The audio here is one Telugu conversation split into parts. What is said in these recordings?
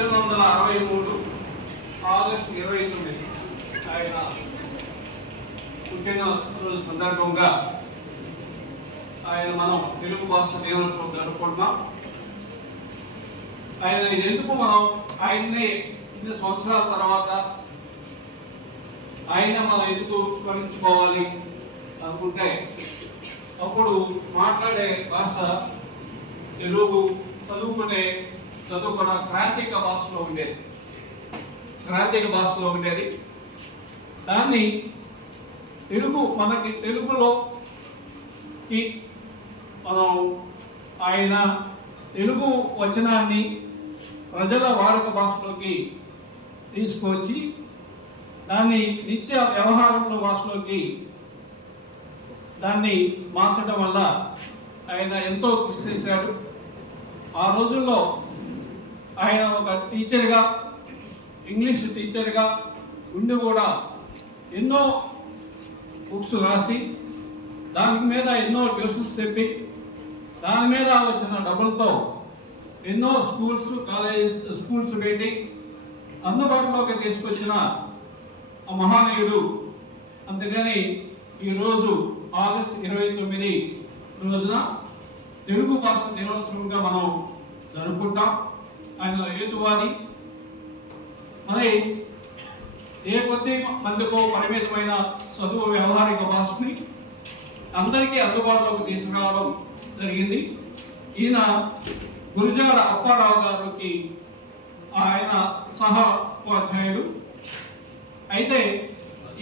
1863 ఆగస్టు 29 ఆయన పుట్టినరోజు సందర్భంగా ఆయన మనం తెలుగు భాష దినోత్సవం జరుపుకుంటున్నాం. ఆయన ఎందుకు మనం ఆయన్ని ఇన్ని సంవత్సరాల తర్వాత ఆయన మనం ఎందుకు స్మరించుకోవాలి అనుకుంటే, అప్పుడు మాట్లాడే భాష తెలుగు, చదువు కూడా క్రాంతిక భాషలో ఉండేది. దాన్ని మనకి తెలుగులో మనం ఆయన తెలుగు వచనాన్ని ప్రజల వాడుక భాషలోకి తీసుకొచ్చి దాన్ని నిత్య వ్యవహారంలో భాషలోకి దాన్ని మార్చడం వల్ల ఆయన ఎంతో కృషి చేశాడు. ఆ రోజుల్లో ఆయన ఒక టీచర్గా, ఇంగ్లీష్ టీచర్గా ఉండి కూడా ఎన్నో బుక్స్ రాసి దాని మీద ఎన్నో ట్యూషన్స్ చెప్పి దాని మీద వచ్చిన డబ్బులతో ఎన్నో స్కూల్స్ పెట్టి అందుబాటులోకి తీసుకొచ్చిన మహానీయుడు. అందుకని ఈరోజు ఆగస్టు 29 రోజున తెలుగు భాష దినోత్సవంగా మనం జరుపుకుంటాం. ఆయన హేతువాది. మరి ఏ కొద్ది మందికో పరిమితమైన చదువు వ్యవహారిక భాషని అందరికీ అందుబాటులోకి తీసుకురావడం జరిగింది. ఈయన గురుజాడ అప్పారావు గారికి ఆయన సహా ఉపాధ్యాయుడు. అయితే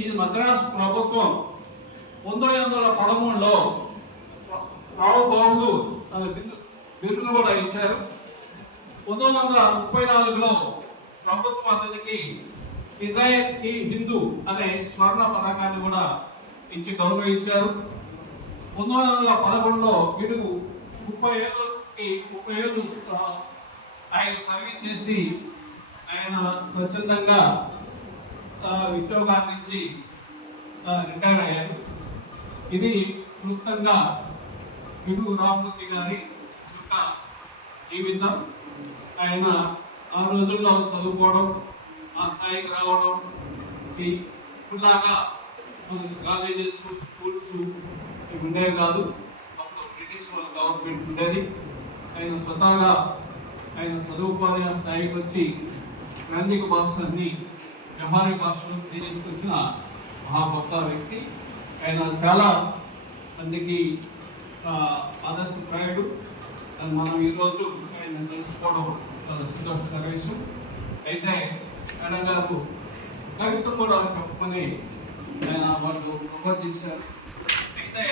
ఇది మద్రాసు ప్రభుత్వం 1913లో రావు బహుడు బిరుదును కూడా ఇచ్చారు. 1934లో ప్రభుత్వం అతనికి ఇజాయర్ ఈ హిందూ అనే స్వర్ణ పథకాన్ని కూడా ఇచ్చి గౌరవించారు. 1911లో వీడుకు 30 ఏళ్ళు ఆయన సర్వీస్ చేసి ఆయన స్వచ్ఛందంగా ఉద్యోగాన్ని నుంచి రిటైర్ అయ్యారు. ఇది క్లుప్తంగా పిడుగు రామమూర్తి గారి యొక్క జీవితం. ఆయన ఆ రోజుల్లో చదువుకోవడం, ఆ స్థాయికి రావడం, ఇప్పుడులాగా కాలేజెస్, స్కూల్స్ ఉండేవి కాదు. అప్పుడు బ్రిటిష్ వాళ్ళ గవర్నమెంట్ ఉండేది. ఆయన స్వతహాగా ఆయన చదువుకోని ఆ స్థాయికి వచ్చి గ్రాంధిక భాషలన్నీ వ్యవహారిక భాషలో తీసుకొచ్చిన గొప్ప వ్యక్తి. ఆయన చాలా మందికి ఆదర్శప్రాయుడు. మనం ఈరోజు ఆయన తెలుసుకోవడం చాలా సంతోషకర విషయం. అయితే మేడం గారు కవిత్వం కూడా చెప్పమని ఆయన వాళ్ళు ప్రపోజ్ చేశారు. అయితే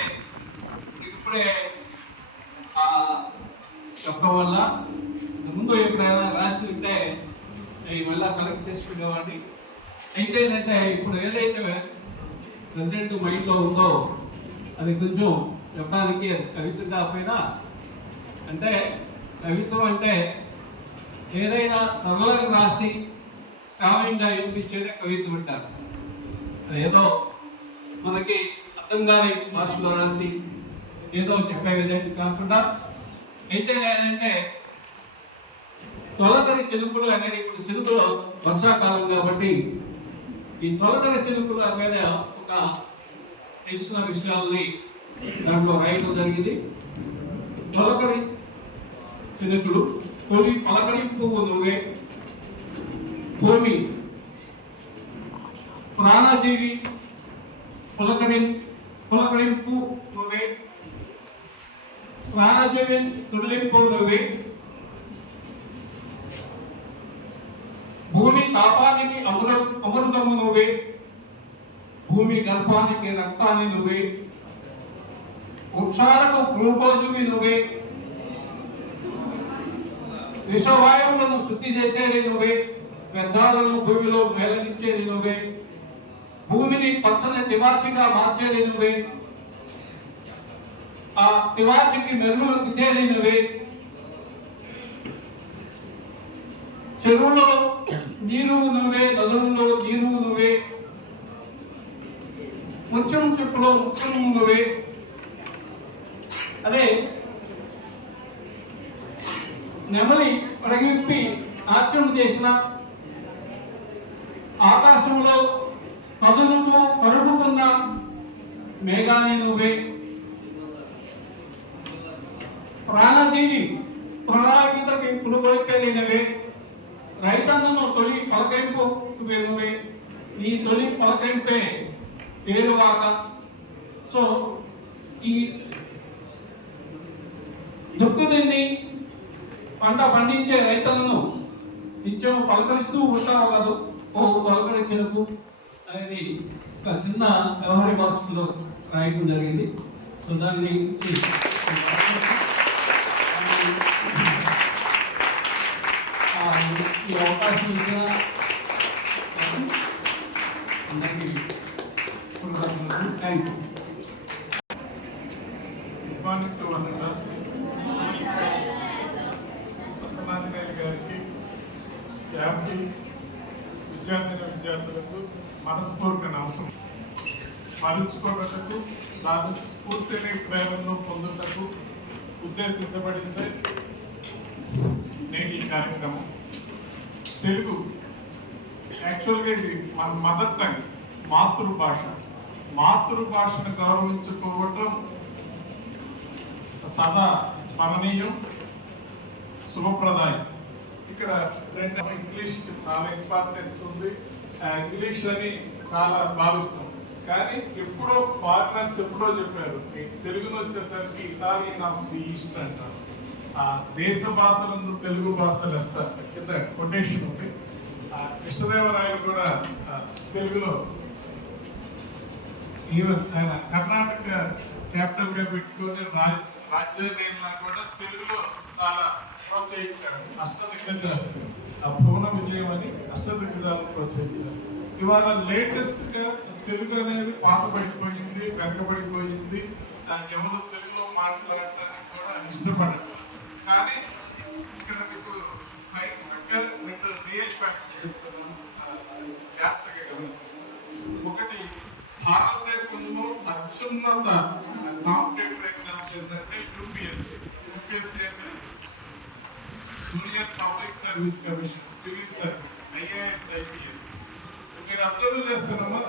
ఇప్పుడే చెప్పడం వల్ల ముందు ఎప్పుడైనా రాసి ఉంటే మళ్ళీ కలెక్ట్ చేసుకునేవాడిని. అయితే ఏంటంటే ఇప్పుడు ఏదైతే ప్రజెంట్ మైండ్లో ఉందో అది కొంచెం చెప్పడానికి కవిత్వం కాకపోయినా, అంటే కవిత్వం అంటే ఏదైనా సరళంగా రాసి శ్రావ్యంగా వినిపించేదే కవిత్వం అంటారు. ఏదో మనకి అర్థం కాని భాషలో రాసి ఏదో చెప్పే విధంగా కాకుండా, అయితే ఏంటంటే తొలకరి చిలుకులు అనేది, ఇప్పుడు చిలుకులు వర్షాకాలం కాబట్టి ఈ తొలకరి చిలుకులు అనేది ఒక తెలిసిన విషయాల్ని దాంట్లో రాయడం జరిగింది. తొలకరి చిలుకులు తొలి పలకరింపు నువ్వే, భూమి ప్రాణజీవి పులకరింపు నువ్వే, ప్రాణజీవి తొలింపు నువ్వే, భూమి తాపానికి అమృతము నువ్వే, భూమి గర్భానికి రక్తాన్ని నువ్వే, వృక్షాలకు గ్లూకోజువి నువ్వే, విషవాయువులను శుద్ధి చేసేది నువ్వే, వ్యర్థాలను భూమిలో మేళనిచ్చేది నువ్వే, భూమిని పచ్చని నివాసిగా మార్చేది నువ్వే, ఆ నివాసికి మెరుగులు దిద్దేది నువ్వే, చెరువులో నీరు నువ్వే, నదులలో నీరు నువ్వే, ముత్యం చెప్పులో ముత్యం నువ్వే. అదే నెమలి పడగిప్పి నాట్యం చేసిన ఆకాశంలో కదులుతూ కరుగుతున్న మేఘాన్ని నువ్వే, ప్రాణజీవి ప్రణాళికకి పులుగొలిపేదినవే, రైతన్నను తొలి పలకరింపు నువ్వే, నీ తొలి పలకరింపే పేరువాక. సో ఈ దుఃఖదిన్ని పంట పండించే రైతులను నిత్యం పలకరిస్తూ ఉంటావు కాదు, ఓ పలకరించకు అనేది ఒక చిన్న వ్యవహారిక భాషలో రాయడం జరిగింది. సో దాన్ని ఈ అవకాశం ఇచ్చిన అందరికీ థ్యాంక్ యూ. గారికి, స్టాఫ్కి, విద్యార్థులకు మనస్ఫూర్తిగా అవసరం స్మరించుకోవటకు, దాని నుంచి స్ఫూర్తిని ప్రేరణను పొందుటకు ఉద్దేశించబడిందే నేటి ఈ కార్యక్రమం. తెలుగు యాక్చువల్గా ఇది మన మదర్ టంగ్, మాతృభాషను గౌరవించుకోవటం సదా స్మరణీయం, శుభప్రదాయం. ఇక్కడ ఇంగ్లీష్ చాలా ఇంపార్టెన్స్ ఉంది, ఇంగ్లీష్ అని చాలా భావిస్తాం. కానీ ఎప్పుడో ఫారినర్స్ ఎప్పుడో చెప్పారు, తెలుగులో వచ్చేసరికి ఇటాలియన్ ఆఫ్ ది ఈస్ట్ అంటారు. దేశ భాషలందు తెలుగు భాష లెస్స కింద కొటేషన్ ఉంది. కృష్ణదేవరాయలు కూడా తెలుగులో, ఈవెన్ ఆయన కర్ణాటక క్యాపిటల్ గా పెట్టుకుని రాజ్యాంగంలో కూడా తెలుగులో చాలా ప్రోత్సహించారు. అష్టదిగ్గజాలు, భువన విజయం అని అష్టదిగ్గజాలు ప్రోత్సహించారు. ఇవాళ లేటెస్ట్ గా తెలుగు అనేది పాతబడిపోయింది, వెనకబడిపోయింది. ఎవరు తెలుగులో మాట్లాడటానికి కూడా ఇష్టపడరు. కానీ ఇక్కడ మీకు సైంటిఫిక్ గా రెండు రియల్ ఫ్యాక్ట్స్ జాగ్రత్తగా గమనించారు. ఒకటి, భారతదేశంలో అత్యున్నత కాంపిటేటివ్ ఎగ్జామ్స్ ఏంటంటే యూపీఎస్సీ అంటే junior public service commission, civil service, IAS, IPS. మీరు అబ్జర్వ్ చేస్తున్నామా,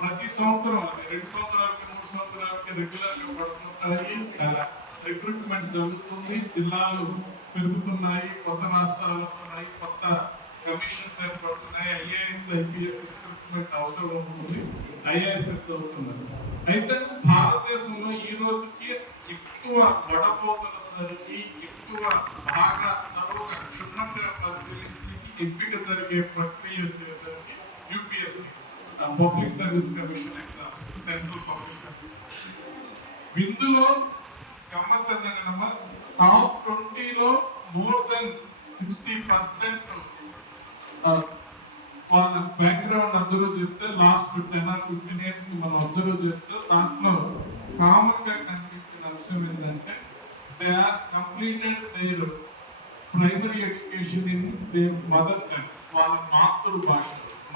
ప్రతి సంవత్సరం 2 సంవత్సరాలకి 3 సంవత్సరాలకి రెగ్యులర్ గా పడుతుంటాయి, రిక్రూట్మెంట్ జరుగుతుంది, జిల్లాలు పెరుగుతున్నాయి, కొత్త రాష్ట్రాలు వస్తున్నాయి, కొత్త కమిషన్స్ ఏర్పడుతున్నాయి, ఐఏఎస్, ఐపీఎస్ రిక్రూట్మెంట్ అవసరం ఉంటుంది, ఐఏఎస్ఎస్ అవుతున్నారు. అయితే భారతదేశంలో ఈ రోజుకి ఎక్కువ వడపోతలు జరిగి, ఎక్కువ బాగా తరువుగా క్షుణ్ణంగా పరిశీలించి ఎంపిక జరిగే ప్రక్రియ వచ్చేసరికి UPSC, public service commission exams, central public service. ఇందులో గమ్మత్ ఏంటంటే టాప్ 20లో మోర్ దెన్ 60% వాళ్ళ బ్యాక్గ్రౌండ్ అబ్జర్వ్ చేస్తే లాస్ట్ 10 or 15 years మనం అబ్జర్వ్ చేస్తే దాంట్లో కామన్ గా కనిపించిన అంశం ఏంటంటే they are completed their primary education in their mother tongue, వాళ్ళ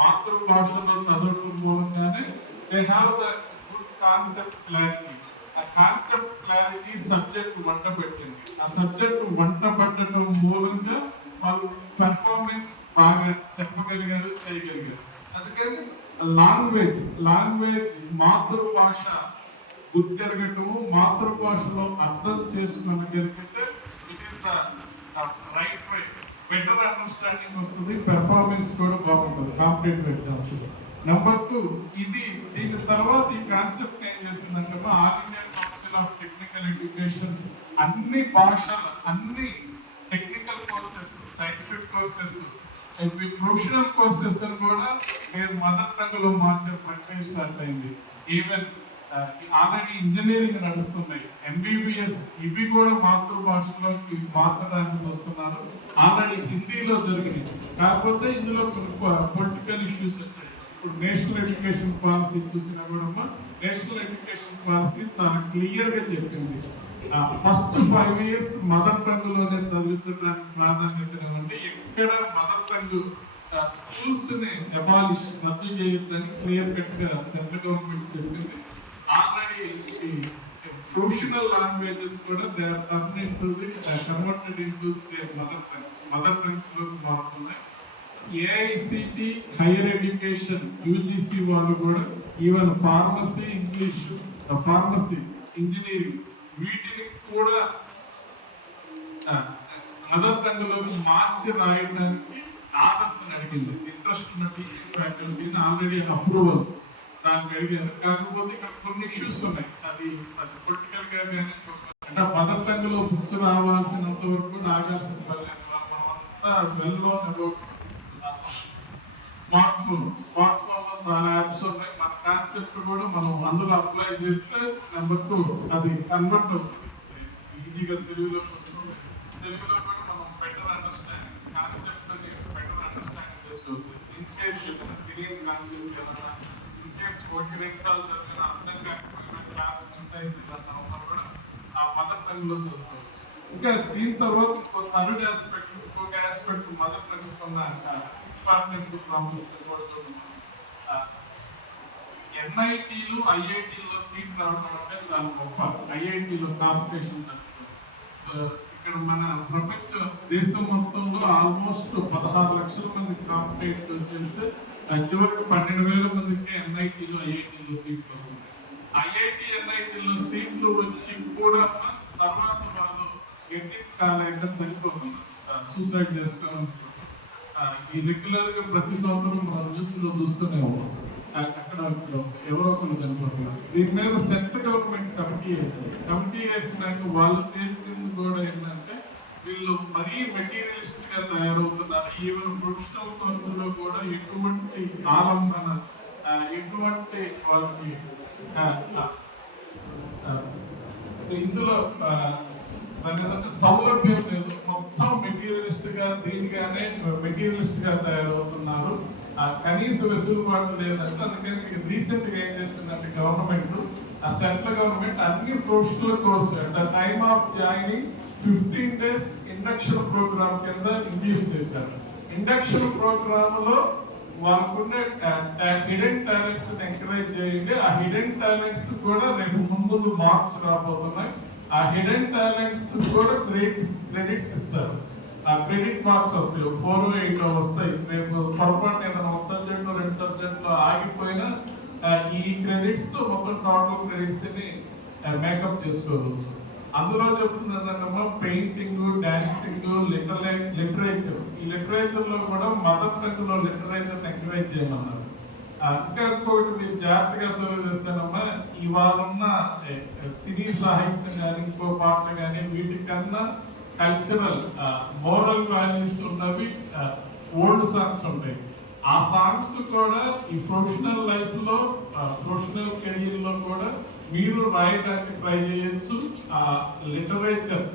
మాతృభాషలో చదవడం మూలంగానే they have the good concept clarity. ఆ కాన్సెప్ట్ క్లారిటీ సబ్జెక్ట్ వంట పెట్టింది. ఆ సబ్జెక్ట్ వంట పట్టడం మూలంగా వాళ్ళు పెర్ఫార్మెన్స్ బాగా చెప్పగలిగారు, చేయగలిగారు. అందుకని లాంగ్వేజ్ మాతృభాష గుర్తెరగటము, మాతృభాషలో అర్థం చేసుకోగలిగితే it is the right way, better understanding వస్తుంది, పెర్ఫార్మెన్స్ కూడా బాగుంటుంది కాంపిటేటివ్ ఎగ్జామ్స్. నెంబర్ 2, దీని తర్వాత ఈ కాన్సెప్ట్ ఏం చేసిందంటే all India council of technical education అన్ని భాషలు, అన్ని technical courses, scientific courses, professional courses కూడా నేను మదర్ టంగ్ లో మార్చే ప్రక్రియ స్టార్ట్ అయింది. ఈవెన్ ఆల్రెడీ ఇంజనీరింగ్ నడుస్తున్నాయి, ఎంబీబీఎస్, ఇవి కూడా మాతృభాషలోకి మార్చడానికి వస్తున్నారు. ఆల్రెడీ హిందీలో జరిగినాయి. కాకపోతే ఇందులో పొలిటికల్ ఇష్యూస్ వచ్చాయి. ఇప్పుడు నేషనల్ ఎడ్యుకేషన్ పాలసీ చూసినా కూడా నేషనల్ ఎడ్యుకేషన్ పాలసీ చాలా క్లియర్ గా చెప్పింది, ఫస్ట్ 5 years మదర్ టంగ్ లోనే చదివించడానికి ప్రాధాన్యత ఇవ్వండి, ఎక్కడ మదర్ టంగ్ స్కూల్స్ ని రద్దు చేయొద్దని క్లియర్ కట్ గా సెంట్రల్ గవర్నమెంట్ చెప్పింది. ఆల్రెడీ ప్రొఫెషనల్ లాంగ్వేజెస్ కూడా they are converted into mother tongues లో మారుతున్నాయి. ఏఐసిటి హైయర్ ఎడ్యుకేషన్ యూజీసీ వాళ్ళు కూడా even pharmacy English, pharmacy engineering వీటిని కూడా మదర్ టంగ్ లోకి మార్చి రాయడానికి ఆర్డర్స్ అడిగింది. ఇంట్రెస్ట్ ఉన్న టీచింగ్ ఫ్యాకల్టీని ఆల్రెడీ అప్రూవల్స్ దానికి అడిగారు. కాకపోతే ఇక్కడ కొన్ని ఇష్యూస్ ఉన్నాయి. అది పొలిటికల్ గా కానీ అంటే మదర్ టంగ్ లో బుక్స్ రావాల్సినంత వరకు ఆగాల్సిన మనమంతా వెల్లో స్మార్ట్ ఫోన్ లో చాలా యాప్స్ ఉన్నాయి. మన కాన్సెప్ట్ కూడా మనం అందులో అప్లై చేస్తే నెంబర్ 2 అది కన్వర్ట్ అవుతుంది, ఈజీగా తెలుగులోకి వస్తుంది. తెలుగులో కూడా మనం better understanding concept better understanding చేసుకోవచ్చు. ఇన్ కేస్ తెలియని కాన్సెప్ట్ ఏదైనా ఇన్ కేస్ ఒకటి ఎగ్జామ్ జరిగిన అర్థం కాకపోయినా క్లాస్ మిస్ అయింది అన్న కూడా ఆ మదర్ టంగ్ లో చదువుకోవచ్చు. ఇంకా దీని తర్వాత థర్డ్ ఆస్పెక్ట్, ఇంకొక ఆస్పెక్ట్ మదర్ టంగ్ ఉన్న డిపార్ట్మెంట్స్ కూడా చూడండి. ఎన్ఐటీలు ఐఐటీలో సీట్ రావడం అంటే చాలా గొప్ప. ఐఐటీలో కాంపిటీషన్ ఇక్కడ మన ప్రపంచ దేశం మొత్తంలో ఆల్మోస్ట్ 16 లక్షల మంది కాంపిటేట్ చేస్తే చివరికి 12,000 మందికి ఎన్ఐటీలో ఐఐటీలో సీట్లు వస్తుంది. ఐఐటి ఎన్ఐటీలో సీట్లు వచ్చి కూడా తర్వాత వాళ్ళు ఎడ్మిట్ కాలేక చనిపోతున్నారు, సూసైడ్ చేసుకోవడం. ఈ రెగ్యులర్ గా ప్రతి సంవత్సరం మనం న్యూస్ లో చూస్తూనే ఉన్నాం. అక్కడ ఎవరో ఒకరు చనిపోతున్నారు. దీని మీద సెంట్రల్ గవర్నమెంట్ కమిటీ వేసింది. కమిటీ వేసినాక వాళ్ళు తేల్చింది కూడా ఏంటంటే వీళ్ళు మరీ మెటీరియలిస్ట్ గా తయారవుతున్నారు. ఈవెన్ ప్రొఫెషనల్ కోర్సులో కూడా ఎటువంటి ఆలంబన, ఎటువంటి వాళ్ళకి ఇందులో సౌలభ్యం లేదు. మొత్తం మెటీరియలిస్ట్ గా దీనిగానే మెటీరియలిస్ట్ గా తయారవుతున్నారు. కనీస వెసులుబాటు లేదంటే అందుకని రీసెంట్ గా ఏం చేస్తుందంటే గవర్నమెంట్, సెంట్రల్ గవర్నమెంట్ అన్ని professional course at the time of joining 15 days induction programme కింద ఇండ్యూస్ చేశారు. ఇండక్షన్ ప్రోగ్రామ్ లో వాళ్ళకున్న హిడెన్ టాలెంట్స్ ఎంకరేజ్ చేయండి. ఆ హిడెన్ టాలెంట్స్ కూడా రేపు ముందు మార్క్స్ రాబోతున్నాయి. ఆ హిడెన్ టాలెంట్స్ కూడా క్రెడిట్స్ ఇస్తారు. ఆ క్రెడిట్ మార్క్స్ వస్తాయి, 4-8 వస్తాయి. రేపు పొరపాటు ఏదైనా ఒక సబ్జెక్ట్ 2 సబ్జెక్ట్ లో ఆగిపోయినా ఈ క్రెడిట్స్ తో మొత్తం టోటల్ క్రెడిట్స్ ని మేకప్ చేసుకోవచ్చు. అందులో చెప్తున్నదమ్మా పెయింటింగ్, డాన్సింగ్, లిటరేచర్. ఈ లిటరేచర్ లో కూడా మదర్ టంగ్ లో లిటరేచర్ ఎంకరేజ్ చేయమన్నారు. ఇంకా ఇంకోటి మీరు జాగ్రత్తగా తెలియజేస్తానమ్మా, ఇవాళ ఉన్న సినీ సాహిత్యం కానీ ఇంకో పాటలు కానీ వీటికన్నా కల్చరల్ మోరల్ వాల్యూస్ ఉన్నవి ఓల్డ్ సాంగ్స్ ఉంటాయి. ఆ సాంగ్స్ కూడా ఈ ప్రొఫెషనల్ లైఫ్ లో ప్రొఫెషనల్ కెరీర్ లో కూడా మీరు రాయడానికి ట్రై చేయొచ్చు. లిటరేచర్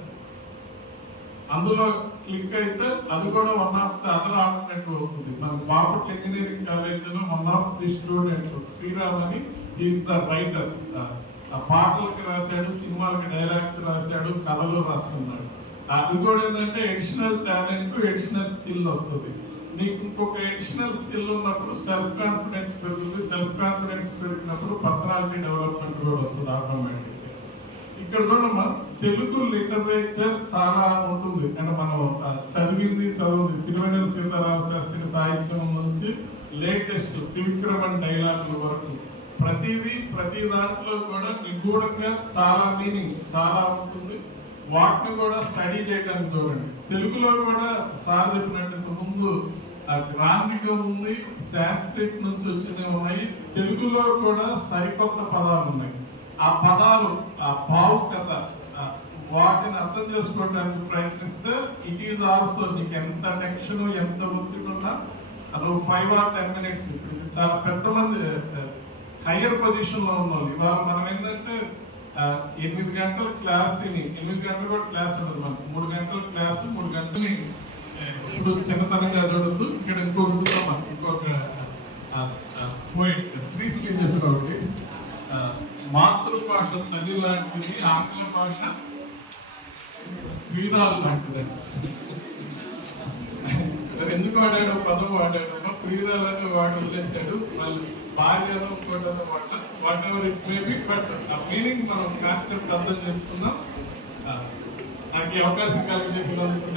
అందులో క్లిక్ అయితే అది కూడా one of the other alternative అవుతుంది. మన బాపట్ల ఇంజనీరింగ్ కాలేజ్ లో one of the students Sriram అని, ఈజ్ ద రైటర్. పాటలకి రాశాడు, సినిమాలకి డైలాగ్స్ రాశాడు, కథలు రాస్తున్నాడు. అది కూడా ఏంటంటే ఎడిషనల్ టాలెంట్, ఎడిషనల్ స్కిల్ వస్తుంది. నీకు ఇంకొక ఎడిషనల్ స్కిల్ ఉన్నప్పుడు సెల్ఫ్ కాన్ఫిడెన్స్ పెరుగుతుంది. సెల్ఫ్ కాన్ఫిడెన్స్ పెరిగినప్పుడు పర్సనాలిటీ డెవలప్మెంట్ కూడా వస్తుంది ఆటోమేటిక్. ఇక్కడ కూడా మనం తెలుగు లిటరేచర్ చాలా ఉంటుంది. అంటే మనం చదివింది సిరివెన్నెల సీతారామ శాస్త్రి సాహిత్యం నుంచి లేటెస్ట్ త్రివిక్రమన్ డైలాగుల వరకు ప్రతి దాంట్లో కూడా నిగూఢంగా చాలా మీనింగ్ చాలా ఉంటుంది. వాటిని కూడా స్టడీ చేయడానికి చూడండి. తెలుగులో కూడా సార్ చెప్పినట్టు ముందు గ్రాంధిక ఉంది, సాంస్క్రిట్ నుంచి వచ్చినవి ఉన్నాయి. తెలుగులో కూడా సరికొత్త పదాలు ఉన్నాయి. ఆ పదాలు ఆ భావుకత వాటిని అర్థం చేసుకోవడానికి ప్రయత్నిస్తే ఇట్ ఈస్ ఆల్సో నీకు ఎంత టెన్షన్ ఎంత ఒత్తిడి ఉన్నా అది 5 or 10 minutes. చాలా పెద్ద మంది హైయర్ పొజిషన్ లో ఉన్నారు. ఇవాళ మనం ఏంటంటే 8 గంటల క్లాస్ 8 గంటలు కూడా క్లాస్ ఉంటుంది మనకి. 3 గంటల క్లాస్ 3 గంటలు ఇప్పుడు చిన్నతనంగా చూడద్దు. ఇక్కడ ఇంకొక శ్రీశ్రీ చెప్పిన ఒకటి, మాతృభాష తల్లి లాంటిది, ఆంగ్ల భాష క్రీడాలు లాంటిది. ఎందుకు వాడాడో పదం వాడాడో క్రీడాలని వాడు వదిలేశాడు. వాళ్ళు భార్యలో ఇంకోటో వాడ what ever it may be, but ఆ మీనింగ్ మనం కాన్సెప్ట్ అర్థం చేసుకుందాం. నాకు ఈ అవకాశం కలిగించినందుకు